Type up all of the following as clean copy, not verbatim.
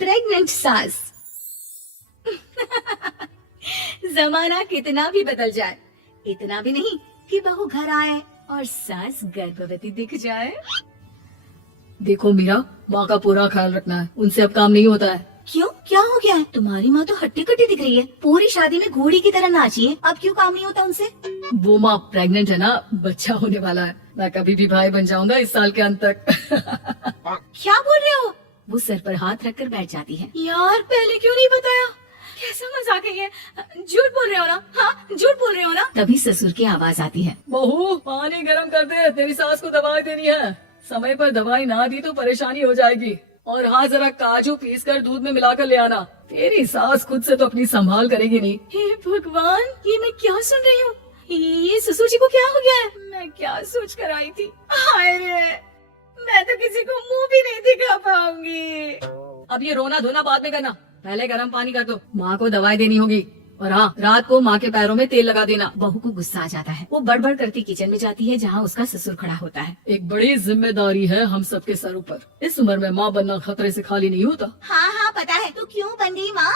Pregnant सास। जमाना कितना भी बदल जाए, इतना भी नहीं कि बहू घर आए और सास गर्भवती दिख जाए। देखो मीरा, माँ का पूरा ख्याल रखना है, उनसे अब काम नहीं होता है। क्यों, क्या हो गया है? तुम्हारी माँ तो हट्टी कट्टी दिख रही है, पूरी शादी में घोड़ी की तरह नाची है, अब क्यों काम नहीं होता उनसे? वो माँ प्रेग्नेंट है ना, बच्चा होने वाला है, मैं कभी भी भाई बन जाऊंगा इस साल के अंत तक। क्या बोल रहे हो? वो सर पर हाथ रखकर बैठ जाती है। यार पहले क्यों नहीं बताया? कैसा मजाक है ये? झूठ बोल रहे हो ना? हाँ, झूठ बोल रहे हो ना? तभी ससुर की आवाज आती है। बहू पानी गर्म कर दे, तेरी सास को दवाई देनी है। समय पर दवाई ना दी तो परेशानी हो जाएगी। और हाँ, जरा काजू पीस कर दूध में मिलाकर ले आना, तेरी सास खुद से तो अपनी संभाल करेगी नहीं। हे भगवान, ये मैं क्या सुन रही हूँ? ये ससुर जी को क्या हो गया है? मैं क्या सोच कर आई थी? हाय रे, मैं तो किसी को मुंह भी नहीं दिखा पाऊंगी। अब ये रोना धोना बाद में करना, पहले गर्म पानी कर दो, माँ को दवाई देनी होगी। और हाँ, रात को माँ के पैरों में तेल लगा देना। बहू को गुस्सा आ जाता है, वो बड़बड़ करती किचन में जाती है जहाँ उसका ससुर खड़ा होता है। एक बड़ी जिम्मेदारी है हम सबके सरों पर, इस उम्र में माँ बनना खतरे से खाली नहीं होता। हाँ हाँ पता है, तो क्यों बन गई माँ?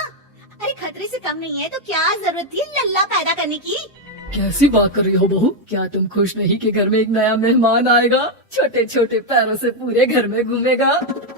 अरे खतरे से कम नहीं है तो क्या जरूरत थी लल्ला पैदा करने की? कैसी बात कर रही हो बहू? क्या तुम खुश नहीं कि घर में एक नया मेहमान आएगा, छोटे छोटे पैरों से पूरे घर में घूमेगा?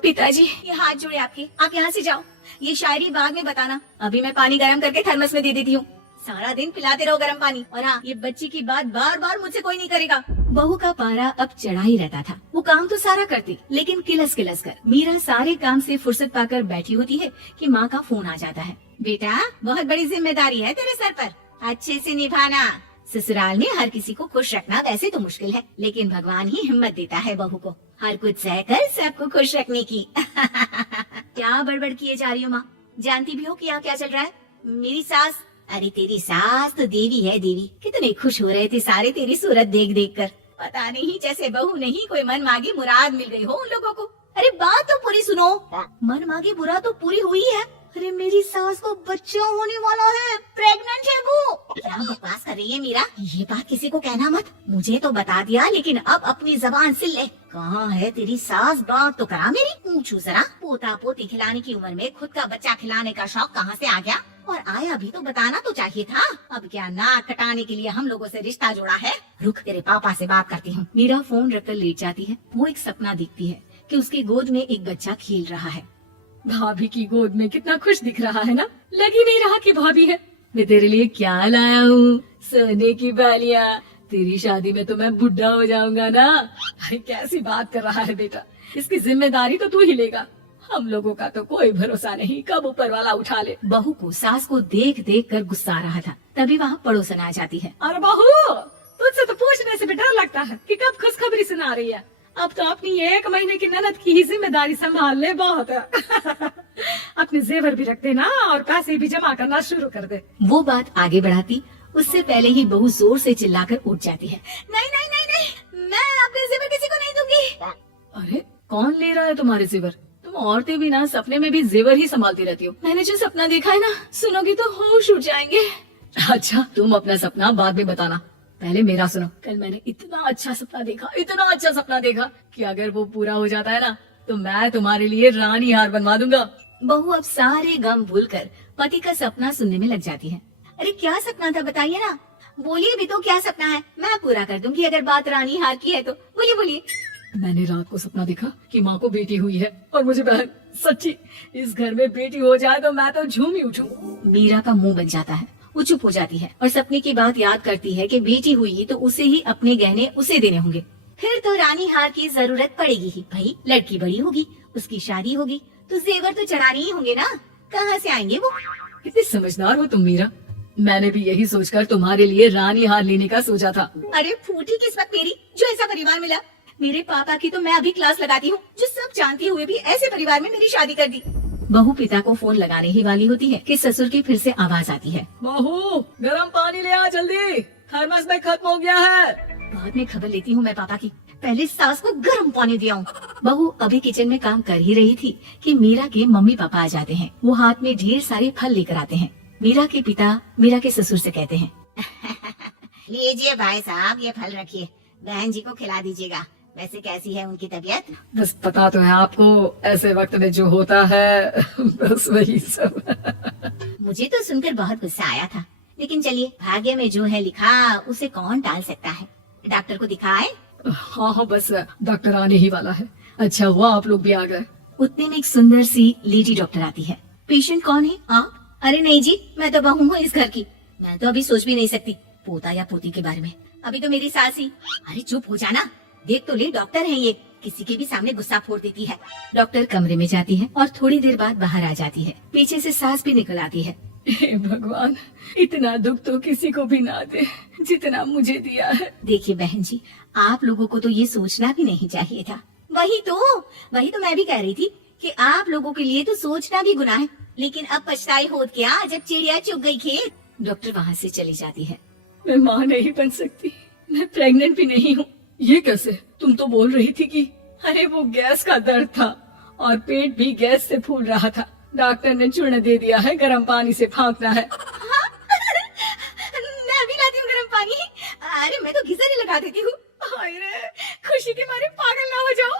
पिताजी ये हाथ जोड़े आपके, आप यहाँ से जाओ, ये शायरी बाद में बताना, अभी मैं पानी गर्म करके थर्मस में दे देती हूँ। सारा दिन पिलाते रहो गर्म पानी। और हाँ, ये बच्ची की बात बार बार मुझसे कोई नहीं करेगा। बहू का पारा अब चढ़ा ही रहता था, वो काम तो सारा करती, लेकिन किलस किलस कर। मीरा सारे काम से फुर्सत पाकर बैठी होती है कि माँ का फोन आ जाता है। बेटा बहुत बड़ी जिम्मेदारी है तेरे सर पर, अच्छे से निभाना। ससुराल में हर किसी को खुश रखना वैसे तो मुश्किल है, लेकिन भगवान ही हिम्मत देता है बहू को हर कुछ सहकर सबको खुश रखने की। क्या बड़बड़ किए जा रही हो माँ? जानती भी हो कि यहाँ क्या चल रहा है? मेरी सास, अरे तेरी सास तो देवी है देवी। कितने खुश हो रहे थे सारे तेरी सूरत देख देख कर। पता नहीं जैसे बहू नहीं कोई मन मांगी मुराद मिल गई हो उन लोगों को। अरे बात तो पूरी सुनो। मन मांगी मुराद तो पूरी हुई है। अरे मेरी सास को बच्चा होने वाला है, प्रेग्नेंट है वो। क्या बकवास कर रही है मीरा? ये बात किसी को कहना मत। मुझे तो बता दिया, लेकिन अब अपनी जबान सिल ले। कहाँ है तेरी सास? बात तो करा मेरी। पूछू जरा, पोता पोती खिलाने की उम्र में खुद का बच्चा खिलाने का शौक कहाँ से आ गया? और आया भी तो बताना तो चाहिए था। अब क्या नाक कटाने के लिए हम लोगों से रिश्ता जोड़ा है? रुक, तेरे पापा से बात करती हूँ। मीरा फोन रखकर लेट जाती है। वो एक सपना देखती है कि उसकी गोद में एक बच्चा खेल रहा है। भाभी की गोद में कितना खुश दिख रहा है ना, लग ही नहीं रहा कि भाभी है। मैं तेरे लिए क्या लाया हूँ, सोने की बालियाँ। तेरी शादी में तो मैं बुढ़ा हो जाऊंगा ना। अरे कैसी बात कर रहा है बेटा, इसकी जिम्मेदारी तो तू ही लेगा। हम लोगों का तो कोई भरोसा नहीं, कब ऊपर वाला उठा ले। बहू को सास को देख देख कर गुस्सा आ रहा था, तभी वहाँ पड़ोसन आ जाती है। अरे बहू, तुझसे तो पूछने से भी डर लगता है कि कब खुशखबरी सुना रही है। अब तो अपनी 1 महीने की ननद की ही जिम्मेदारी संभाल ले, बहुत है। अपने जेवर भी रख देना और पैसे भी जमा करना शुरू कर दे। वो बात आगे बढ़ाती उससे पहले ही बहू जोर से चिल्लाकर उठ जाती है। नहीं नहीं नहीं नहीं, मैं अपने जेवर किसी को नहीं दूंगी। अरे कौन ले रहा है तुम्हारे जेवर? तुम औरतें भी ना सपने में भी जेवर ही संभालती रहती हो। मैंने जो सपना देखा है ना, सुनोगी तो होश उड़ जाएंगे। अच्छा, तुम अपना सपना बाद में बताना, पहले मेरा सुनो। कल मैंने इतना अच्छा सपना देखा, इतना अच्छा सपना देखा कि अगर वो पूरा हो जाता है ना तो मैं तुम्हारे लिए रानी हार बनवा दूंगा। बहू अब सारे गम भूलकर पति का सपना सुनने में लग जाती है। अरे क्या सपना था बताइए ना, बोलिए भी तो क्या सपना है, मैं पूरा कर दूंगी अगर बात रानी हार की है तो। बोलिए बोलिए। मैंने रात को सपना देखा कि माँ को बेटी हुई है और मुझे बहन। सच्ची, इस घर में बेटी हो जाए तो मैं तो झूम ही उठूं। मीरा का मुंह बन जाता है, वो चुप हो जाती है और सपने की बात याद करती है कि बेटी हुई तो उसे ही अपने गहने उसे देने होंगे। फिर तो रानी हार की जरूरत पड़ेगी ही। भाई लड़की बड़ी होगी, उसकी शादी होगी तो जेवर तो चढ़ाने ही होंगे ना, कहाँ से आएंगे वो? कितनी समझदार हो तुम मीरा। मैंने भी यही सोचकर तुम्हारे लिए रानी हार लेने का सोचा था। अरे फूटी किस्मत मेरी जो ऐसा परिवार मिला। मेरे पापा की तो मैं अभी क्लास लगाती हूँ, जो सब जानते हुए भी ऐसे परिवार में मेरी शादी कर दी। बहू पिता को फोन लगाने ही वाली होती है कि ससुर की फिर से आवाज आती है। बहू गर्म पानी ले आ जल्दी, थर्मस में खत्म हो गया है। बाद में खबर लेती हूँ मैं पापा की, पहले सास को गर्म पानी दिया हूँ। बहू अभी किचन में काम कर ही रही थी कि मीरा के मम्मी पापा आ जाते हैं। वो हाथ में ढेर सारे फल लेकर आते हैं। मीरा के पिता मीरा के ससुर से कहते हैं, लीजिए भाई साहब, ये फल रखिए, बहन जी को खिला दीजिएगा। वैसे कैसी है उनकी तबीयत? बस पता तो है आपको, ऐसे वक्त में जो होता है बस वही सब। मुझे तो सुनकर बहुत गुस्सा आया था, लेकिन चलिए, भाग्य में जो है लिखा उसे कौन टाल सकता है। डॉक्टर को दिखाए? हाँ हाँ, बस डॉक्टर आने ही वाला है। अच्छा हुआ आप लोग भी आ गए। उतने में एक सुंदर सी लेडी डॉक्टर आती है। पेशेंट कौन है आप? अरे नहीं जी, मैं तो बहू हूँ इस घर की। मैं तो अभी सोच भी नहीं सकती पोता या पोती के बारे में। अभी तो मेरी सास ही। अरे चुप हो जाना, देख तो ले, डॉक्टर है ये, किसी के भी सामने गुस्सा फोड़ देती है। डॉक्टर कमरे में जाती है और थोड़ी देर बाद बाहर आ जाती है। पीछे से सास भी निकल आती है। हे भगवान, इतना दुख तो किसी को भी ना दे जितना मुझे दिया है। देखिए बहन जी, आप लोगों को तो ये सोचना भी नहीं चाहिए था। वही तो मैं भी कह रही थी कि आप लोगों के लिए तो सोचना भी गुनाह है, लेकिन अब पछताई होत क्या जब चिड़िया चुग गई खेत। डॉक्टर वहाँ से चली जाती है। मैं माँ नहीं बन सकती, मैं प्रेग्नेंट भी नहीं हूँ। ये कैसे? तुम तो बोल रही थी कि अरे वो गैस का दर्द था और पेट भी गैस से फूल रहा था। डॉक्टर ने चूर्ण दे दिया है, गर्म पानी से फाँकना है। हाँ? मैं अभी लाती हूँ गर्म पानी। अरे मैं तो गीजर ही लगा देती हूँ। हाय रे, खुशी के मारे पागल ना हो जाओ।